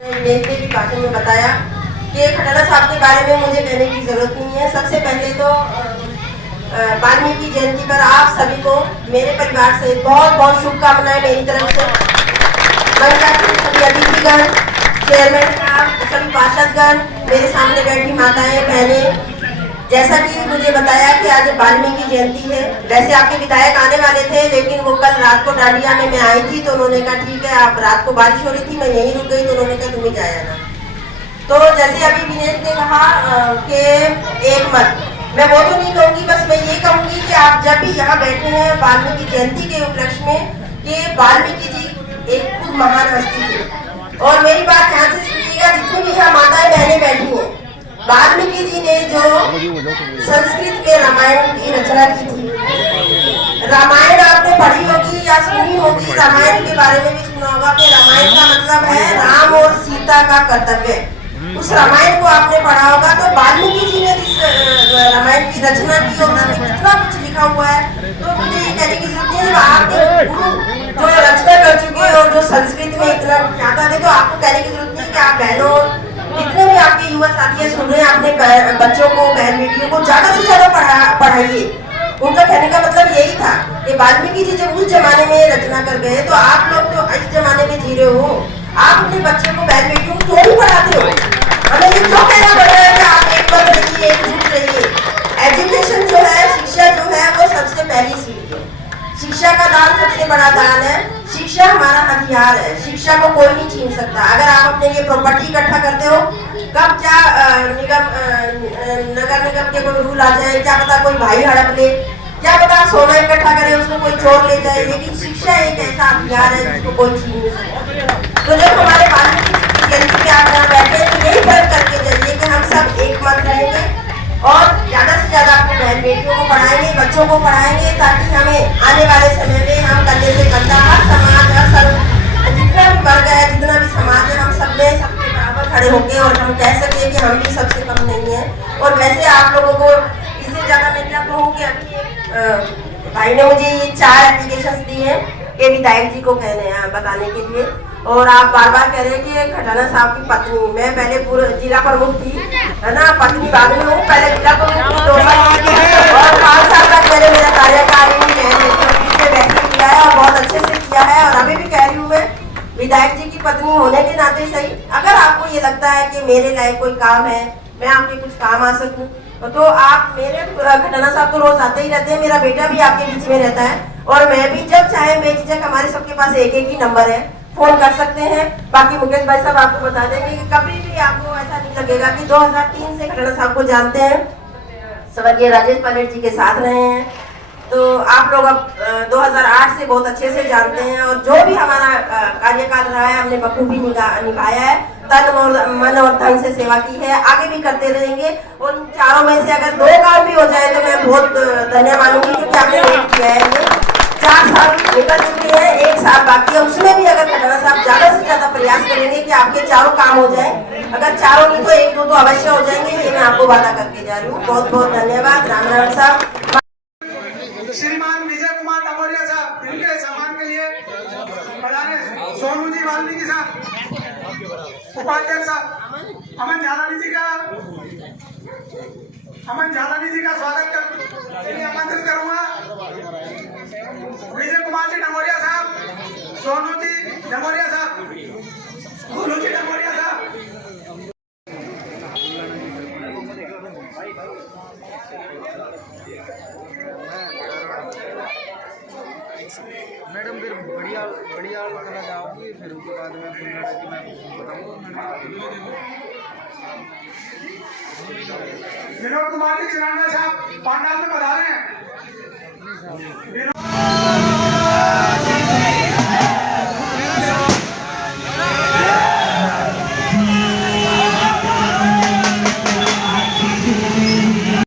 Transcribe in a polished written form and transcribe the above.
ने भी भाषण में बताया कि खटाना साहब के बारे में मुझे कहने की जरूरत नहीं है। सबसे पहले तो वाल्मीकि जयंती पर आप सभी को मेरे परिवार से बहुत बहुत शुभकामनाएं मेरी तरफ से। महिला सभी अतिथिगण, चेयरमैन साहब, सभी पार्षदगण, मेरे सामने बैठी माताएं बहनें, जैसा कि मुझे बताया कि आज वाल्मीकि जयंती है। वैसे आपके विधायक आने वाले थे, लेकिन वो कल रात को डांडिया में मैं आई थी तो उन्होंने कहा ठीक है, आप रात को बारिश हो रही थी, मैं यहीं रुक गई तो उन्होंने कहा तुम ही जाया ना। तो जैसे अभी विनेश ने कहा कि एक मत, मैं वो तो नहीं कहूँगी, बस मैं ये कहूँगी कि आप जब भी यहाँ बैठे हैं वाल्मीकि जयंती के उपलक्ष्य में, कि वाल्मीकि जी एक खुद महान हस्ती थी। और मेरी बात ध्यान से सुनिएगा, जितनी भी यहाँ माताएं बहनें बैठी हैं, वाल्मीकि जी ने जो संस्कृत में रामायण की रचना की थी, रामायण आपने पढ़ी होगी या सुनी होगी, रामायण के बारे में भी सुना होगा कि रामायण का मतलब है राम और सीता का कर्तव्य। उस रामायण को आपने पढ़ा होगा। तो वाल्मीकि जी ने जिस रामायण की रचना की और उसमें कितना कुछ लिखा हुआ है, तो मुझे ये कहने की जरूरत है, आपके गुरु जो रचना कर चुके और जो संस्कृत में इतना ज्यादा थे, तो आपको कहने की जरूरत नहीं कि आप बहनों, जितने भी आपके युवा साथी सुन रहे हैं, अपने बच्चों को, बहन बेटियों को ज्यादा से ज्यादा पढ़ाइए। उनका कहने का मतलब यही था कि वाल्मीकि जी जब उस जमाने में रचना कर गए, तो आप लोग तो इस जमाने में जी रहे हो, आप अपने बच्चों को, बहन बेटियों को क्यों नहीं पढ़ाते हो? हमें ये क्यों कहना पड़ रहा है कि आप एक बार रहिए, एकजुट रहिए। एजुकेशन जो है, शिक्षा जो है, वो सबसे पहली सीढ़ी है। शिक्षा का दान सबसे बड़ा दान है। शिक्षा हमारा हथियार है, शिक्षा को कोई नहीं छीन सकता। अगर आप अपने लिए प्रॉपर्टी इकट्ठा करते हो, कब क्या नगर निगम के कोई रूल आ जाए, क्या पता कोई भाई हड़प ले, क्या पता सोना इकट्ठा करे उसको कोई चोर ले जाए, लेकिन शिक्षा एक ऐसा हथियार है जिसको कोई छीन नहीं सकता। तो जब हमारे वाल्मीकि जयंती पे आप यहाँ बैठे, तो यही फर्क करके जाइए कि हम सब एक मत रहेंगे और ज्यादा से ज्यादा अपनी बहन बेटियों को पढ़ाएंगे, बच्चों को पढ़ाएंगे, ताकि हमें आने वाले समय में हम कंधे से कंधा, हर समाज, हर सर्व, जितना भी वर्ग है, जितना भी समाज है, हम सब में सबके बराबर खड़े होंगे और हम कह सके कि हम भी सबसे कम नहीं है। और वैसे आप लोगों को इससे ज्यादा मैं क्या कहूँ कि अभी भाई ने मुझे ये 4 एप्लीकेशन दी है कि विधायक जी को कहने हैं बताने के लिए, और आप बार बार कह रहे हैं कि खटाना साहब की पत्नी, मैं पहले पूरे जिला प्रमुख थी, है ना, पत्नी बाद में हूँ, पहले जिला प्रमुख थी 2 साल और 5 साल तक मैंने मेरा कार्यकाल किया है और बहुत अच्छे से किया है। और अभी भी कह रही हूँ, मैं विधायक जी की पत्नी होने के नाते सही, अगर आपको ये लगता है कि मेरे लायक कोई काम है, मैं आपके कुछ काम आ सकूँ, तो आप मेरे खटाना साहब तो रोज आते ही रहते हैं, मेरा बेटा भी आपके बीच में रहता है, और मैं भी जब चाहे बेझिझक, हमारे सबके पास एक ही नंबर है, फोन कर सकते हैं। बाकी मुकेश भाई साहब आपको बता देंगे कि कभी भी आपको ऐसा नहीं लगेगा कि 2003 से खटाना साहब को जानते हैं, स्वर्गीय राजेश पायलट जी के साथ रहे हैं, तो आप लोग अब 2008 से बहुत अच्छे से जानते हैं, और जो भी हमारा कार्यकाल रहा है हमने बखूबी निभाया है, तन मन और धन से सेवा की है, आगे भी करते रहेंगे। और इन चारों में से अगर 2 काम भी हो जाए तो मैं बहुत धन्य मानूंगी, क्योंकि आपने वेट किया है। 4 साल निकल चुके हैं, 1 साल बाकी है, उसमें भी अगर खटाना साहब ज्यादा से ज्यादा प्रयास करेंगे कि आपके चारों काम हो जाए, अगर चारों नहीं तो 1-2 तो अवश्य हो जाएंगे, ये मैं आपको वादा करके जा रही हूँ। बहुत बहुत धन्यवाद। राम राम साहब। श्रीमान विजय कुमार डमोरिया साहब, इनके सम्मान के लिए प्रधान सोनू जी वाल्मीकि साहब, उपाध्यक्ष साहब अमन झालानी जी का स्वागत कर आमंत्रित करूंगा। विजय कुमार जी डमोरिया साहब, सोनू जी डमोरिया साहब, गोलू जी डमोरिया साहब। मैडम फिर बढ़िया करना चाहूँगी, फिर उसके बाद में बताऊँगा। विनोद कुमार जी चिरांडा साहब पांडाल में बता रहे हैं।